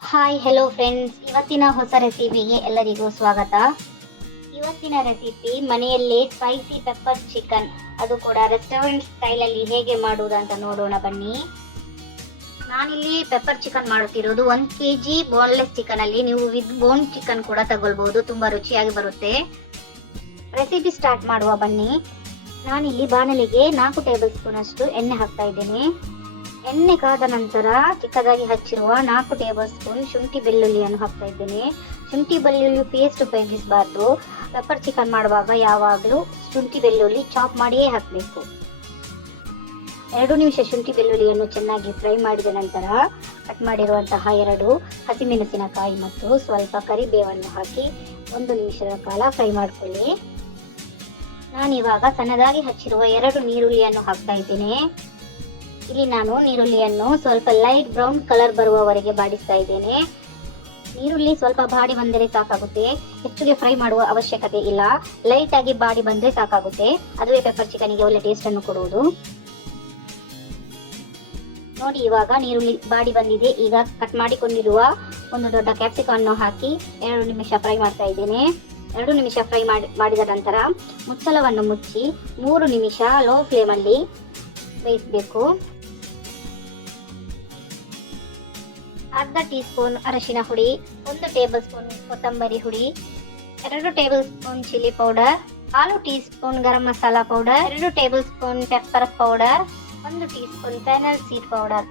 Hi hello friends, ಇವತ್ತಿನ ಹೊಸ ರೆಸಿಪಿಗೆ ಎಲ್ಲರಿಗೂ ಸ್ವಾಗತ. ಇವತ್ತಿನ ರೆಸಿಪಿ ಮನೆಯಲ್ಲೇ ಸ್ಪೈಸಿ ಪೆಪ್ಪರ್ ಚಿಕನ್, ಅದು ಕೂಡ ರೆಸ್ಟೋರೆಂಟ್ ಸ್ಟೈಲಲ್ಲಿ ಹೇಗೆ ಮಾಡುವುದು ಅಂತ ನೋಡೋಣ ಬನ್ನಿ. ನಾನಿಲ್ಲಿ ಪೆಪ್ಪರ್ ಚಿಕನ್ ಮಾಡುತ್ತಿರೋದು 1 kg ಬೋನ್ಲೆಸ್ ಚಿಕನ್ ಅಲ್ಲಿ. ನೀವು ವಿತ್ ಬೋನ್ ಚಿಕನ್ ಕೂಡ ತಗೊಳ್ಬಹುದು, ತುಂಬಾ ರುಚಿಯಾಗಿ ಬರುತ್ತೆ. ರೆಸಿಪಿ ಸ್ಟಾರ್ಟ್ ಮಾಡುವ ಬನ್ನಿ. ನಾನಿಲ್ಲಿ ಬಾಣಲಿಗೆ 4 ಟೇಬಲ್ ಸ್ಪೂನ್ ಅಷ್ಟು ಎಣ್ಣೆ ಹಾಕ್ತಾ ಇದ್ದೇನೆ. ಎಣ್ಣೆ ಕಾದ ನಂತರ ಚಿಕ್ಕದಾಗಿ ಹಚ್ಚಿರುವ 4 ಟೇಬಲ್ ಸ್ಪೂನ್ ಶುಂಠಿ ಬೆಳ್ಳುಳ್ಳಿಯನ್ನು ಹಾಕ್ತಾ ಇದ್ದೇನೆ. ಶುಂಠಿ ಬೆಳ್ಳುಳ್ಳಿ ಪೇಸ್ಟ್ ಉಪಯೋಗಿಸಬಾರ್ದು. ಪೆಪ್ಪರ್ ಚಿಕನ್ ಮಾಡುವಾಗ ಯಾವಾಗಲೂ ಶುಂಠಿ ಬೆಳ್ಳುಳ್ಳಿ ಚಾಪ್ ಮಾಡಿಯೇ ಹಾಕಬೇಕು. 2 ನಿಮಿಷ ಶುಂಠಿ ಬೆಳ್ಳುಳ್ಳಿಯನ್ನು ಚೆನ್ನಾಗಿ ಫ್ರೈ ಮಾಡಿದ ನಂತರ ಕಟ್ ಮಾಡಿರುವಂತಹ 2 ಹಸಿಮೆಣಸಿನಕಾಯಿ ಮತ್ತು ಸ್ವಲ್ಪ ಕರಿಬೇವನ್ನು ಹಾಕಿ 1 ನಿಮಿಷದ ಕಾಲ ಫ್ರೈ ಮಾಡಿಕೊಳ್ಳಿ. ನಾನಿವಾಗ ಸಣ್ಣದಾಗಿ ಹಚ್ಚಿರುವ 2 ನೀರುಳ್ಳಿಯನ್ನು ಹಾಕ್ತಾ ಇದ್ದೇನೆ. ಇಲ್ಲಿ ನಾನು ನೀರುಳ್ಳಿಯನ್ನು ಸ್ವಲ್ಪ ಲೈಟ್ ಬ್ರೌನ್ ಕಲರ್ ಬರುವವರೆಗೆ ಬಾಡಿಸ್ತಾ ಇದ್ದೇನೆ. ನೀರುಳ್ಳಿ ಸ್ವಲ್ಪ ಬಾಡಿ ಬಂದರೆ ಸಾಕಾಗುತ್ತೆ, ಹೆಚ್ಚಿಗೆ ಫ್ರೈ ಮಾಡುವ ಅವಶ್ಯಕತೆ ಇಲ್ಲ. ಲೈಟ್ ಆಗಿ ಬಾಡಿ ಬಂದ್ರೆ ಸಾಕಾಗುತ್ತೆ, ಅದುವೇ ಪೆಪ್ಪರ್ ಚಿಕನ್ಗೆ ಒಳ್ಳೆ ಟೇಸ್ಟ್ ಅನ್ನು ಕೊಡುವುದು. ನೋಡಿ, ಇವಾಗ ನೀರುಳ್ಳಿ ಬಾಡಿ ಬಂದಿದೆ. ಈಗ ಕಟ್ ಮಾಡಿಕೊಂಡಿರುವ 1 ದೊಡ್ಡ ಕ್ಯಾಪ್ಸಿಕಮ್ ಅನ್ನು ಹಾಕಿ 2 ನಿಮಿಷ ಫ್ರೈ ಮಾಡ್ತಾ ಇದ್ದೇನೆ. 2 ನಿಮಿಷ ಫ್ರೈ ಮಾಡಿದ ನಂತರ ಮುಚ್ಚಳವನ್ನು ಮುಚ್ಚಿ 3 ನಿಮಿಷ ಲೋ ಫ್ಲೇಮ್ ಅಲ್ಲಿ ಬೇಯಿಸಬೇಕು. ಅರ್ಧ ಟೀ ಸ್ಪೂನ್ ಅರಶಿನ ಹುಡಿ, 1 ಟೇಬಲ್ ಸ್ಪೂನ್ ಕೊತ್ತಂಬರಿ ಹುಡಿ, 2 tablespoon chilli powder, 1/2 teaspoon garam masala powder, 2 tablespoon pepper powder, 1 teaspoon fennel seed powder.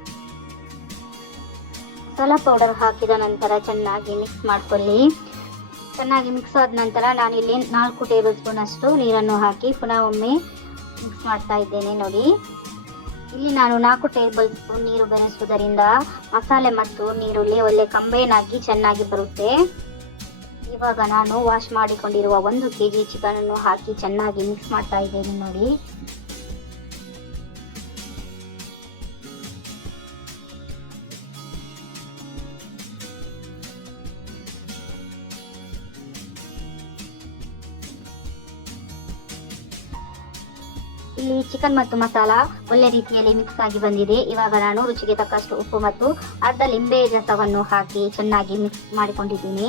Masala powder ಹಾಕಿದ ನಂತರ ಚೆನ್ನಾಗಿ ಮಿಕ್ಸ್ ಮಾಡ್ಕೊಳ್ಳಿ. ಚೆನ್ನಾಗಿ ಮಿಕ್ಸ್ ಆದ ನಂತರ ನಾನಿಲ್ಲಿ 4 ಟೇಬಲ್ ಸ್ಪೂನ್ ಅಷ್ಟು ನೀರನ್ನು ಹಾಕಿ ಪುನಃ ಒಮ್ಮೆ ಮಿಕ್ಸ್ ಮಾಡ್ತಾ ಇದ್ದೇನೆ. ನೋಡಿ, ಇಲ್ಲಿ ನಾನು 4 ಟೇಬಲ್ ಸ್ಪೂನ್ ನೀರು ಬೆರೆಸುವುದರಿಂದ ಮಸಾಲೆ ಮತ್ತು ನೀರುಳ್ಳಿ ಒಳ್ಳೆ ಕಂಬೈನ್ ಆಗಿ ಚೆನ್ನಾಗಿ ಬರುತ್ತೆ. ಇವಾಗ ನಾನು ವಾಶ್ ಮಾಡಿಕೊಂಡಿರುವ 1 kg ಚಿಕನ್ ಅನ್ನು ಹಾಕಿ ಚೆನ್ನಾಗಿ ಮಿಕ್ಸ್ ಮಾಡ್ತಾ ಇದ್ದೇನೆ. ನೋಡಿ, ಇಲ್ಲಿ ಚಿಕನ್ ಮತ್ತು ಮಸಾಲಾ ಒಳ್ಳೆ ರೀತಿಯಲ್ಲಿ ಮಿಕ್ಸ್ ಆಗಿ ಬಂದಿದೆ. ಇವಾಗ ನಾನು ರುಚಿಗೆ ತಕ್ಕಷ್ಟು ಉಪ್ಪು ಮತ್ತು ಅರ್ಧ ಲಿಂಬೆ ರಸವನ್ನು ಹಾಕಿ ಚೆನ್ನಾಗಿ ಮಿಕ್ಸ್ ಮಾಡಿಕೊಂಡಿದ್ದೀನಿ.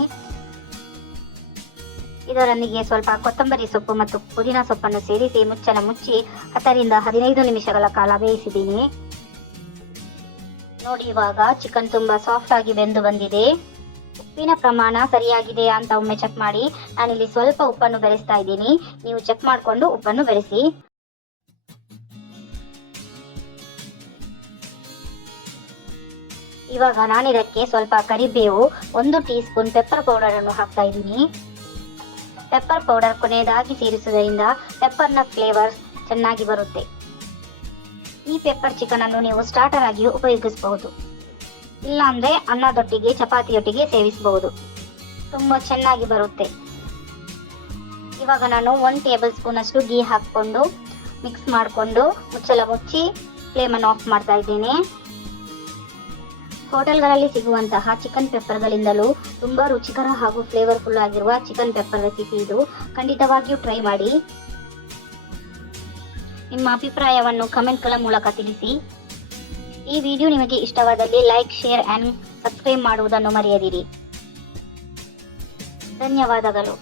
ಇದರೊಂದಿಗೆ ಸ್ವಲ್ಪ ಕೊತ್ತಂಬರಿ ಸೊಪ್ಪು ಮತ್ತು ಪುದೀನ ಸೊಪ್ಪನ್ನು ಸೇರಿಸಿ ಮುಚ್ಚಳ ಮುಚ್ಚಿ 10 ರಿಂದ 15 ನಿಮಿಷಗಳ ಕಾಲ ಬೇಯಿಸಿದ್ದೀನಿ. ನೋಡಿ, ಇವಾಗ ಚಿಕನ್ ತುಂಬಾ ಸಾಫ್ಟ್ ಆಗಿ ಬೆಂದು ಬಂದಿದೆ. ಉಪ್ಪಿನ ಪ್ರಮಾಣ ಸರಿಯಾಗಿದೆಯಾ ಅಂತ ಒಮ್ಮೆ ಚೆಕ್ ಮಾಡಿ. ನಾನಿಲ್ಲಿ ಸ್ವಲ್ಪ ಉಪ್ಪನ್ನು ಬೆರೆಸ್ತಾ ಇದ್ದೀನಿ, ನೀವು ಚೆಕ್ ಮಾಡಿಕೊಂಡು ಉಪ್ಪನ್ನು ಬೆರೆಸಿ. ಇವಾಗ ನಾನಿದಕ್ಕೆ ಸ್ವಲ್ಪ ಕರಿಬೇವು, 1 ಟೀ ಸ್ಪೂನ್ ಪೆಪ್ಪರ್ ಪೌಡರ್ ಅನ್ನು ಹಾಕ್ತಾ ಇದ್ದೀನಿ. ಪೆಪ್ಪರ್ ಪೌಡರ್ ಕೊನೆಯದಾಗಿ ಸೇರಿಸುವುದರಿಂದ ಪೆಪ್ಪರ್ನ ಫ್ಲೇವರ್ ಚೆನ್ನಾಗಿ ಬರುತ್ತೆ. ಈ ಪೆಪ್ಪರ್ ಚಿಕನ್ ಅನ್ನು ನೀವು ಸ್ಟಾರ್ಟರ್ ಆಗಿ ಉಪಯೋಗಿಸಬಹುದು, ಇಲ್ಲಾಂದ್ರೆ ಅನ್ನದೊಟ್ಟಿಗೆ ಚಪಾತಿಯೊಟ್ಟಿಗೆ ಸೇವಿಸಬಹುದು, ತುಂಬಾ ಚೆನ್ನಾಗಿ ಬರುತ್ತೆ. ಇವಾಗ ನಾನು 1 ಟೇಬಲ್ ಸ್ಪೂನ್ ಅಷ್ಟು ಗೀ ಹಾಕಿಕೊಂಡು ಮಿಕ್ಸ್ ಮಾಡಿಕೊಂಡು ಮುಚ್ಚಳ ಮುಚ್ಚಿ ಫ್ಲೇಮನ್ನು ಆಫ್ ಮಾಡ್ತಾ ಇದ್ದೇನೆ. ಹೋಟೆಲ್ಗಳಲ್ಲಿ ಸಿಗುವಂತಹ ಚಿಕನ್ ಪೆಪ್ಪರ್ಗಳಿಂದಲೂ ತುಂಬಾ ರುಚಿಕರ ಹಾಗೂ ಫ್ಲೇವರ್ಫುಲ್ ಆಗಿರುವ ಚಿಕನ್ ಪೆಪ್ಪರ್ ರೆಸಿಪಿ ಇದು. ಖಂಡಿತವಾಗಿಯೂ ಟ್ರೈ ಮಾಡಿ. ನಿಮ್ಮ ಅಭಿಪ್ರಾಯವನ್ನು ಕಮೆಂಟ್ಗಳ ಮೂಲಕ ತಿಳಿಸಿ. ಈ ವಿಡಿಯೋ ನಿಮಗೆ ಇಷ್ಟವಾದಲ್ಲಿ ಲೈಕ್, ಶೇರ್ ಅಂಡ್ ಸಬ್ಸ್ಕ್ರೈಬ್ ಮಾಡುವುದನ್ನು ಮರೆಯದಿರಿ. ಧನ್ಯವಾದಗಳು.